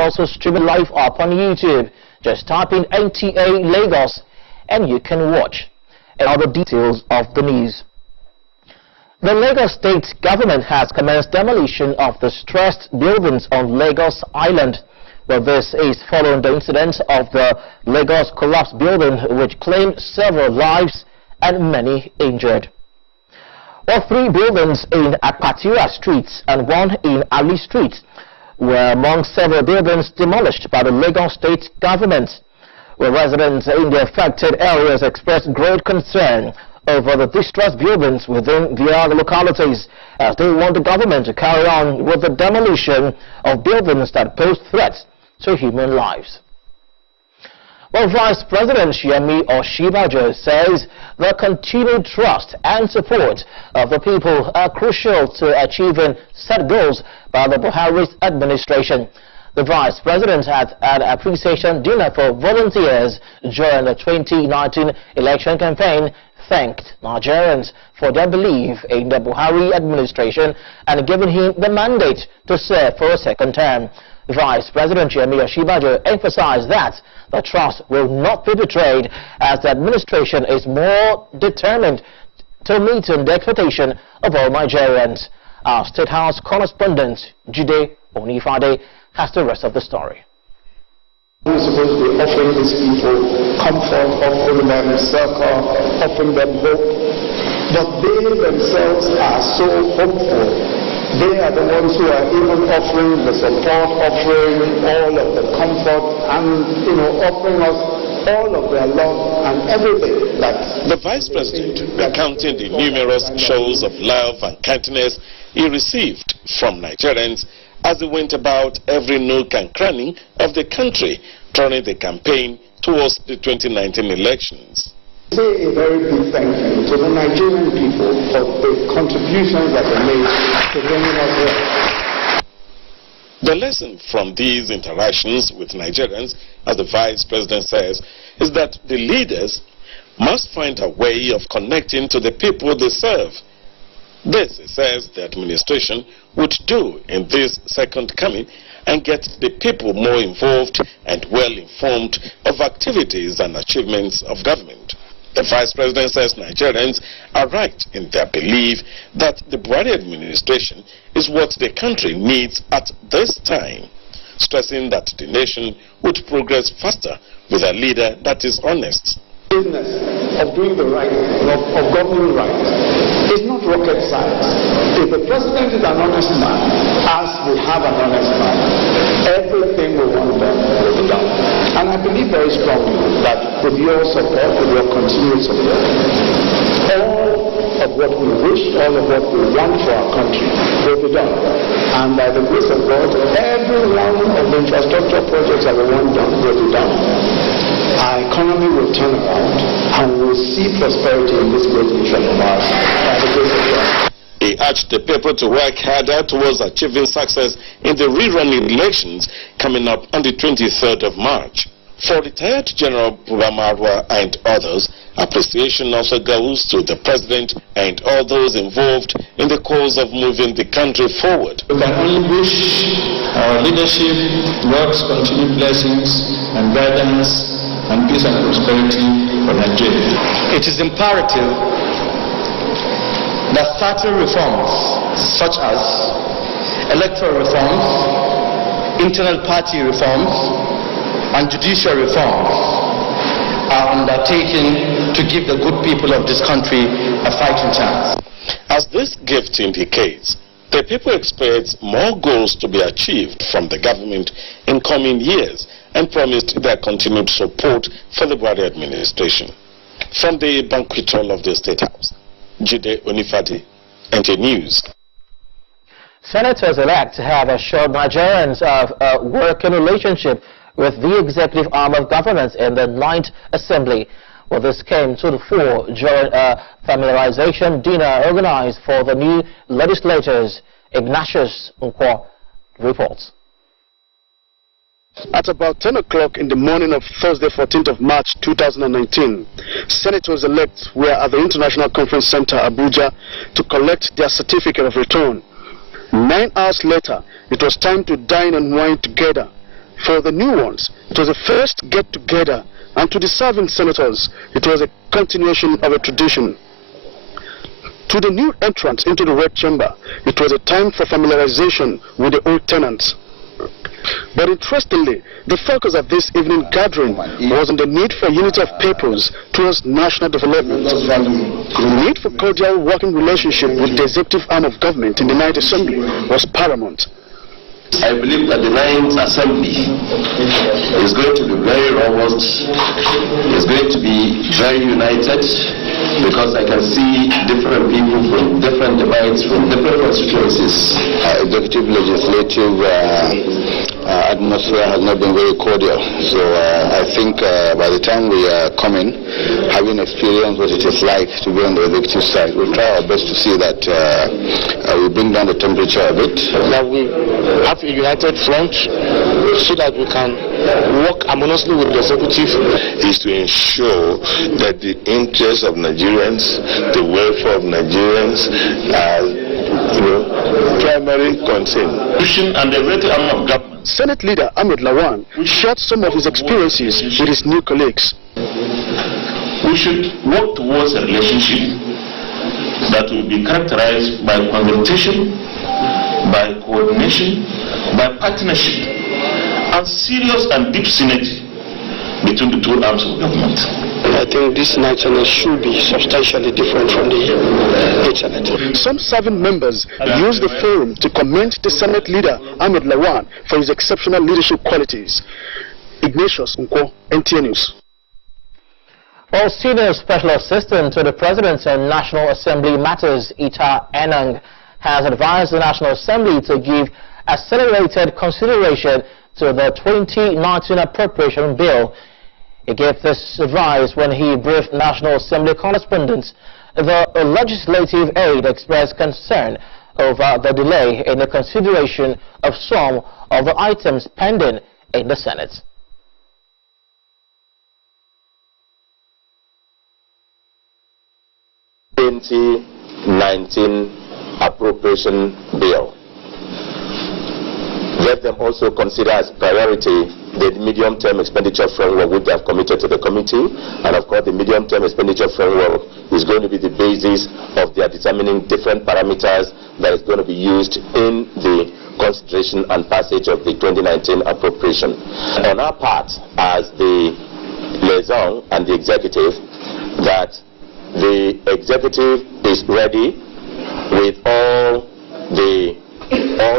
also streaming live up on YouTube. Just type in NTA Lagos and you can watch and other details of the news. The Lagos state government has commenced demolition of the stressed buildings on Lagos Island. Well, this is following the incident of the Lagos collapse building, which claimed several lives and many injured. Well, 3 buildings in Akpatira Street and 1 in Ali Street were among several buildings demolished by the Lagos state government. Well, residents in the affected areas expressed great concern over the distressed buildings within their localities, as they want the government to carry on with the demolition of buildings that pose threats to human lives. Well, Vice President Yemi Osinbajo says the continued trust and support of the people are crucial to achieving set goals by the Buhari administration. The Vice President had an appreciation dinner for volunteers during the 2019 election campaign, thanked Nigerians for their belief in the Buhari administration and given him the mandate to serve for a second term. Vice President Yemi Osinbajo emphasized that the trust will not be betrayed, as the administration is more determined to meet the expectation of all Nigerians. Our State House correspondent Jide Onifade has the rest of the story. We're supposed to be offering these people comfort, offering them succor, offering them hope. But they themselves are so hopeful. They are the ones who are even offering the support, offering all of the comfort, and offering us all of their love and everything. The Vice President recounting the numerous shows of love and kindness he received from Nigerians as he went about every nook and cranny of the country during the campaign towards the 2019 elections. Say a very big thank you to the Nigerian people for the contributions that they made to bringing us here. The lesson from these interactions with Nigerians, as the Vice President says, is that the leaders must find a way of connecting to the people they serve. This, he says, the administration would do in this second coming and get the people more involved and well informed of activities and achievements of government. The Vice President says Nigerians are right in their belief that the Buhari administration is what the country needs at this time, stressing that the nation would progress faster with a leader that is honest. Business of doing the right thing, of governing right, is not rocket science. If the president is an honest man, as we have an honest man, everything we want done will be done. And I believe very strongly that with your support, with your continued support, all of what we wish, all of what we want for our country will be done. And by the grace of God, every one of the infrastructure projects that we want done will be done. Our economy will turn around and we will see prosperity in this great nation of ours by the grace of God. He urged the people to work harder towards achieving success in the rerunning elections coming up on the 23rd of March. For retired General Buba Marwa and others, appreciation also goes to the President and all those involved in the cause of moving the country forward. We can only wish our leadership God's continued blessings and guidance and peace and prosperity for Nigeria. It is imperative that certain reforms, such as electoral reforms, internal party reforms, and judicial reforms, are undertaken to give the good people of this country a fighting chance. As this gift indicates, the people expect more goals to be achieved from the government in coming years and promised their continued support for the Buhari administration. From the banquet hall of the State House, Jide Onifade, NTA News. Senators-elect have assured Nigerians of a working relationship with the executive arm of government in the 9th Assembly. Well, this came to the fore during a familiarization dinner organized for the new legislators. Ignatius Nkwo reports. At about 10 o'clock in the morning of Thursday, 14th of March 2019, senators-elect were at the International Conference Center, Abuja, to collect their certificate of return. 9 hours later, it was time to dine and wine together. For the new ones, it was a first get-together, and to the serving senators, it was a continuation of a tradition. To the new entrants into the Red Chamber, it was a time for familiarization with the old tenants. But interestingly, the focus of this evening gathering was on the need for unity of purpose towards national development. The need for cordial working relationship with the executive arm of government in the 9th Assembly was paramount. I believe that the 9th Assembly is going to be very robust, is going to be very united, because I can see different people from different divides, from different constituencies. Executive legislative atmosphere has not been very cordial. So I think by the time we are coming, having experienced what it is like to be on the executive side, we'll try our best to see that we bring down the temperature a bit. That we have a united front so that we can work harmoniously with the executive. Is to ensure that the interests of Nigerians, the welfare of Nigerians are primary concern. And the executive arm of government. Senate leader Ahmed Lawan shared some of his experiences with his new colleagues. We should work towards a relationship that will be characterized by consultation, by coordination, by partnership, and serious and deep synergy between the two arms of government. I think this national should be substantially different from the Senate. Some serving members used the forum to commend the Senate leader Ahmed Lawan for his exceptional leadership qualities. Ignatius Unko, NTA News. Well, Senior Special Assistant to the President on National Assembly Matters, Ita Enang, has advised the National Assembly to give accelerated consideration to the 2019 appropriation bill. He gave this advice when he briefed National Assembly correspondents. The legislative aide expressed concern over the delay in the consideration of some of the items pending in the Senate. The 2019 appropriation bill. Let them also consider as priority the medium-term expenditure framework which they have committed to the committee, and of course the medium-term expenditure framework is going to be the basis of their determining different parameters that is going to be used in the consideration and passage of the 2019 appropriation. On our part, as the liaison and the executive, that the executive is ready with all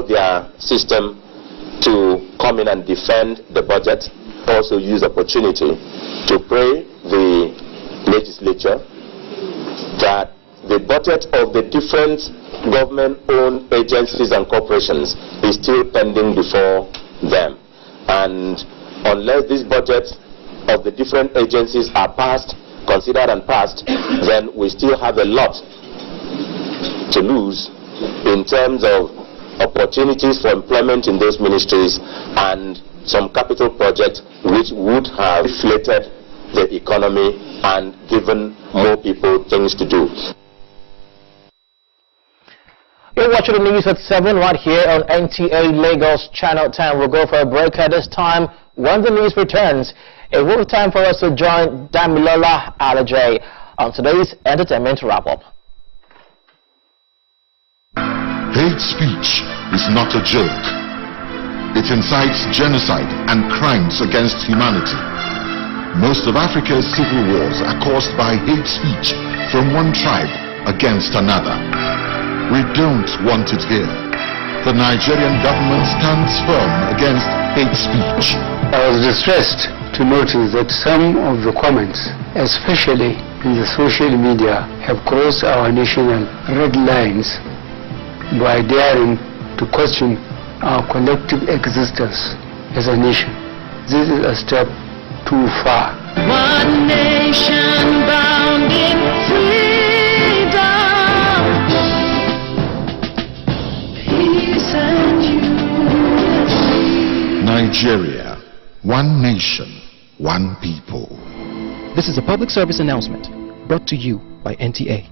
their system to come in and defend the budget, also use opportunity to pray the legislature that the budget of the different government-owned agencies and corporations is still pending before them. And unless this budget of the different agencies are passed, considered and passed, then we still have a lot to lose in terms of opportunities for employment in those ministries and some capital projects which would have inflated the economy and given more people things to do. You're watching the news at 7 right here on NTA Lagos Channel 10. We'll go for a break at this time. When the news returns, it will be time for us to join Damilola Alaje on today's entertainment wrap-up. Hate speech is not a joke. It incites genocide and crimes against humanity. Most of Africa's civil wars are caused by hate speech from one tribe against another. We don't want it here. The Nigerian government stands firm against hate speech. I was distressed to notice that some of the comments, especially in the social media, have crossed our national red lines by daring to question our collective existence as a nation. This is a step too far. One nation bound in freedom, peace and unity. Nigeria, one nation, one people. This is a public service announcement brought to you by NTA.